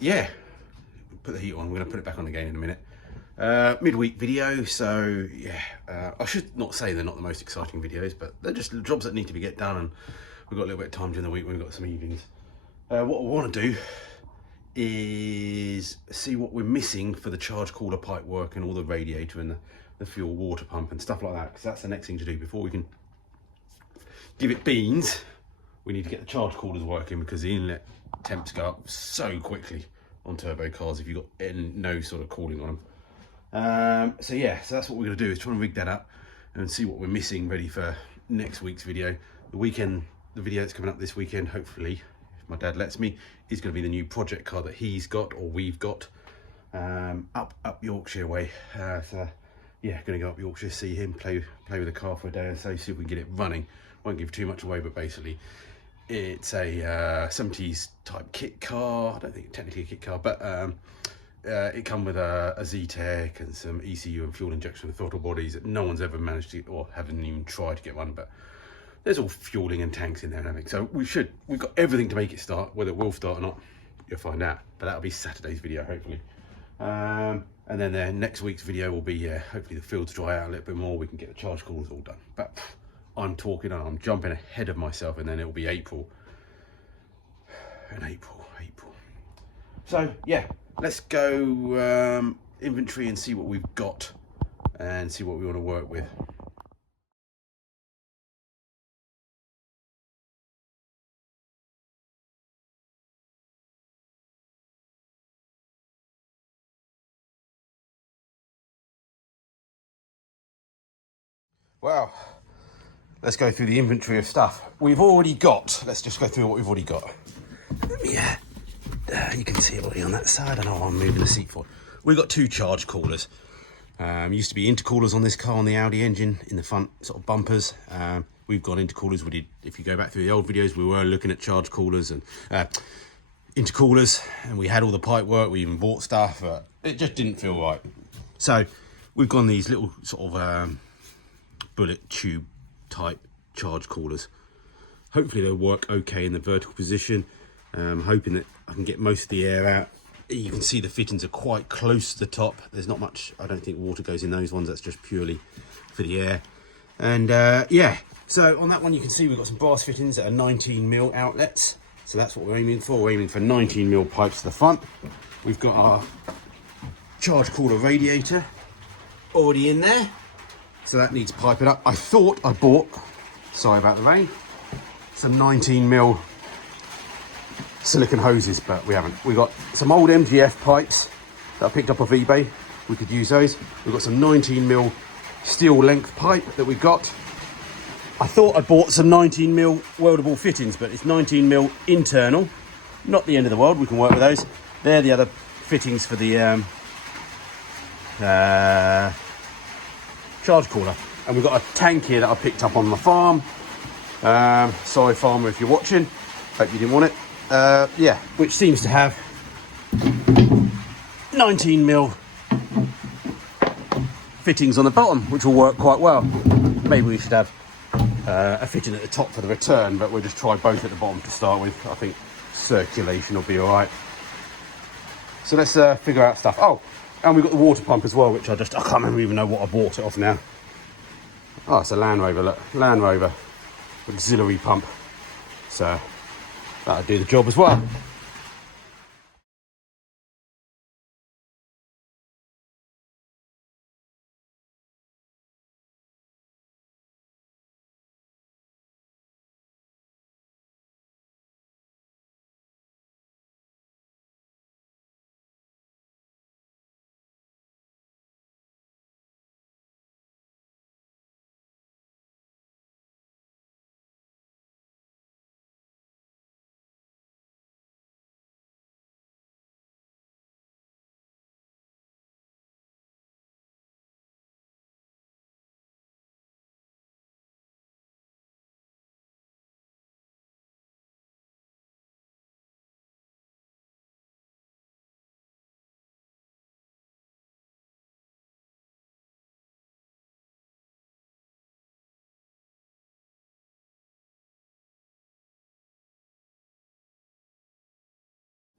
yeah, put the heat on. I'm going to put it back on again in a minute. Midweek video, so yeah, I should not say they're not the most exciting videos, but they're just jobs that need to be get done, and we've got a little bit of time during the week when we've got some evenings. What I want to do is see what we're missing for the charge cooler pipe work and all the radiator and the fuel water pump and stuff like that, because that's the next thing to do before we can give it beans. We need to get the charge coolers working, because the inlet temps go up so quickly on turbo cars if you've got no sort of cooling on them. So yeah, so that's what we're going to do, is try and rig that up and see what we're missing ready for next week's video. The video that's coming up this weekend, hopefully, if my dad lets me, is going to be the new project car that he's got, or we've got, up Yorkshire way. So yeah, going to go up Yorkshire, see him, play with the car for a day or so, see if we can get it running. Won't give too much away, but basically it's a 70s type kit car. I don't think it's technically a kit car, but it come with a Z-Tech and some ECU and fuel injection and throttle bodies that no one's ever managed to, or haven't even tried to get one, but there's all fueling and tanks in there and everything. So we've got everything to make it start. Whether it will start or not, you'll find out, but that'll be Saturday's video, hopefully. And then next week's video will be, hopefully the fields dry out a little bit more, we can get the charge coolers all done. But I'm talking and I'm jumping ahead of myself, and then it'll be April. And April. So yeah, let's go inventory and see what we've got and see what we want to work with. Wow, let's go through the inventory of stuff we've already got. Let's just go through what we've already got. Yeah, you can see it already on that side. I know I'm moving the seat forward. We've got 2 charge coolers. Used to be intercoolers on this car, on the Audi engine, in the front sort of bumpers. We've got intercoolers. We did, if you go back through the old videos, we were looking at charge coolers and intercoolers, and we had all the pipe work. We even bought stuff, but it just didn't feel right. So we've gone these little sort of bullet tube type charge coolers. Hopefully they'll work okay in the vertical position. Hoping that I can get most of the air out. You can see the fittings are quite close to the top. There's not much, I don't think water goes in those ones. That's just purely for the air. And yeah, so on that one you can see we've got some brass fittings that are 19mm outlets. So that's what we're aiming for. We're aiming for 19mm pipes to the front. We've got our charge cooler radiator already in there. So that needs piping up. I thought I bought, sorry about the rain, some 19mm silicone hoses, but we haven't. We've got some old MGF pipes that I picked up off eBay. We could use those. We've got some 19mm steel length pipe that we've got. I thought I bought some 19mm weldable fittings, but it's 19mm internal. Not the end of the world, we can work with those. They're the other fittings for the charge cooler. And we've got a tank here that I picked up on the farm. Sorry farmer if you're watching, hope you didn't want it. Yeah, which seems to have 19mm fittings on the bottom, which will work quite well. Maybe we should have a fitting at the top for the return, but we'll just try both at the bottom to start with. I think circulation will be all right. So let's figure out stuff. Oh, and we've got the water pump as well, which I can't remember even know what I bought it off now. Oh, it's a Land Rover, look, Land Rover auxiliary pump. So that'll do the job as well.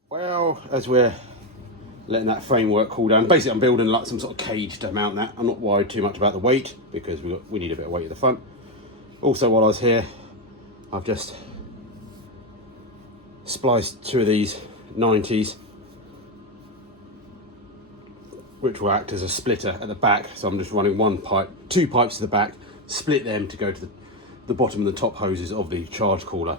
Well, as we're letting that framework cool down, basically I'm building like some sort of cage to mount that. I'm not worried too much about the weight because we need a bit of weight at the front. Also, while I was here, I've just spliced 2 of these 90s, which will act as a splitter at the back. So I'm just running 2 pipes to the back, split them to go to the bottom and the top hoses of the charge cooler.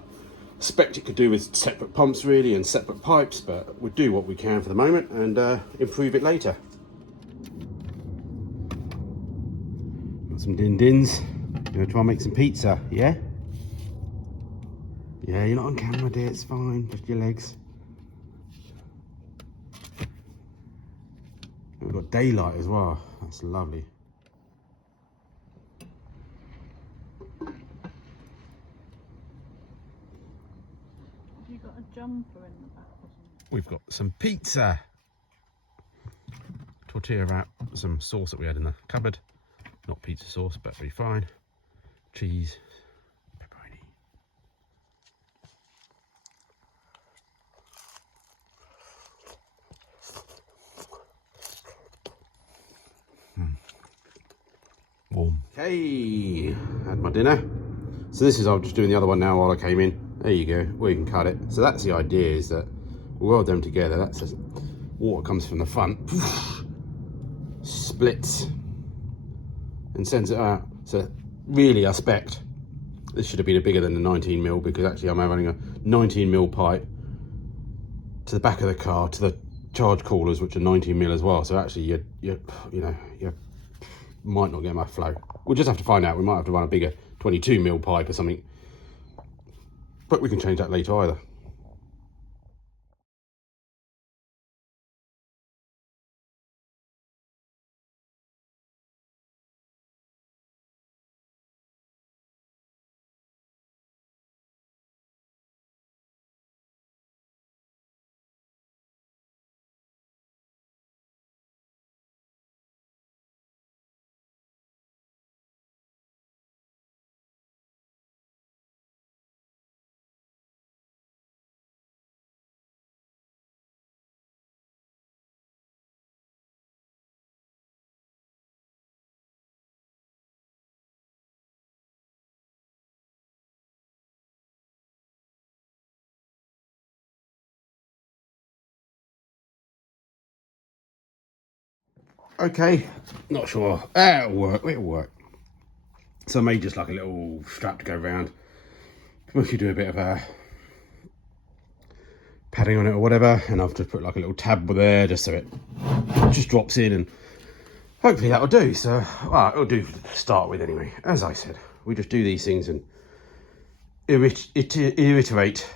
Expect it could do with separate pumps really and separate pipes, but we'll do what we can for the moment and improve it later. Got some din-dins. Gonna try and make some pizza, yeah? Yeah, you're not on camera, dear, it's fine, just your legs. We've got daylight as well, that's lovely. Have you got a jumper in the back or something? We've got some pizza. Tortilla wrap, some sauce that we had in the cupboard. Not pizza sauce, but very fine. Cheese, pepperoni. Warm. Okay, had my dinner. So this is, I'm just doing the other one now while I came in. There you go, we can cut it. So that's the idea, is that we weld them together. That's as water comes from the front, splits, and sends it out. So really, I spec'd this should have been bigger than the 19mm, because actually I'm having a 19mm pipe to the back of the car to the charge coolers, which are 19mm as well. So actually, you might not get enough flow. We'll just have to find out. We might have to run a bigger 22mm pipe or something, but we can change that later either. Okay, not sure. It'll work, it'll work. So I made just like a little strap to go around. If you do a bit of padding on it or whatever, and I've just put like a little tab there just so it just drops in, and hopefully that'll do. So, well, it'll do to start with anyway. As I said, we just do these things and iterate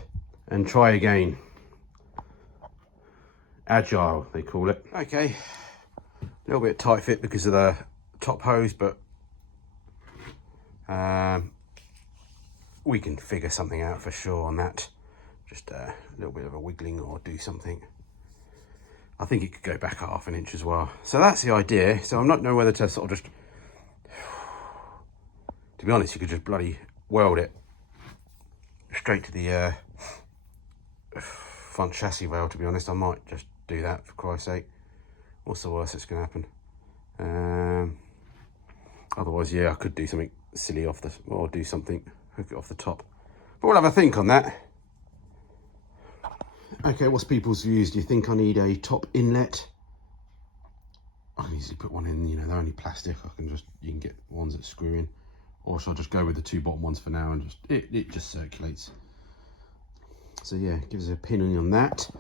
and try again. Agile, they call it. Okay, a little bit tight fit because of the top hose, but we can figure something out for sure on that. Just a little bit of a wiggling or do something. I think it could go back 1/2 inch as well. So that's the idea. So I'm not knowing whether to sort of just, to be honest, you could just bloody weld it straight to the front chassis rail, to be honest. I might just do that, for Christ's sake. What's the worst that's going to happen? Otherwise, yeah, I could do something silly off the, or do something, hook it off the top. But we'll have a think on that. Okay, what's people's views? Do you think I need a top inlet? I can easily put one in, you know, they're only plastic. You can get ones that screw in. Or should I just go with the 2 bottom ones for now and just, it just circulates. So yeah, give us an opinion on that.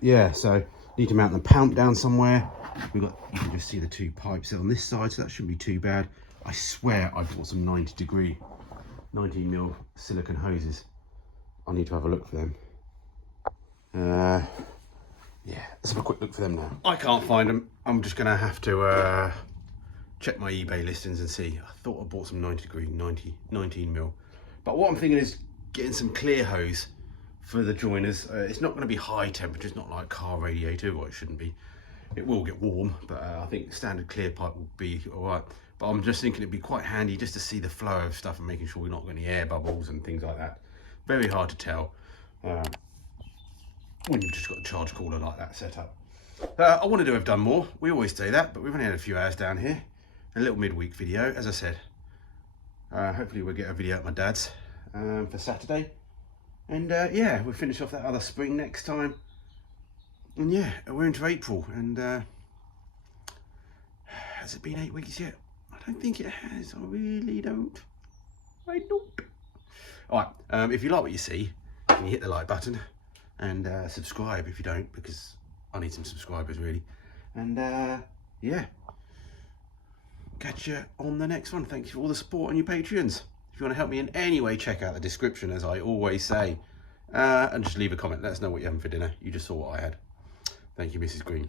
Yeah, so need to mount the pump down somewhere. You can just see the 2 pipes on this side, so that shouldn't be too bad. I swear I bought some 19mm silicone hoses. I need to have a look for them. Yeah, let's have a quick look for them now. I can't find them. I'm just gonna have to check my eBay listings and see. I thought I bought some 19mm. But what I'm thinking is getting some clear hose for the joiners. It's not going to be high temperature. It's not like car radiator, or it shouldn't be. It will get warm, but I think standard clear pipe will be all right. But I'm just thinking it'd be quite handy just to see the flow of stuff and making sure we're not got any air bubbles and things like that. Very hard to tell. when you've just got a charge cooler like that set up. I wanted to have done more. We always say that, but we've only had a few hours down here. A little midweek video, as I said. Hopefully we'll get a video at my dad's for Saturday. And yeah, we'll finish off that other spring next time. And yeah, we're into April. And has it been 8 weeks yet? I don't think it has. I really don't. I don't. All right, if you like what you see, can you hit the like button and subscribe if you don't, because I need some subscribers really. And yeah, catch you on the next one. Thank you for all the support on your Patreons. If you want to help me in any way, check out the description, as I always say, and just leave a comment. Let us know what you're having for dinner. You just saw what I had. Thank you, Mrs. Green.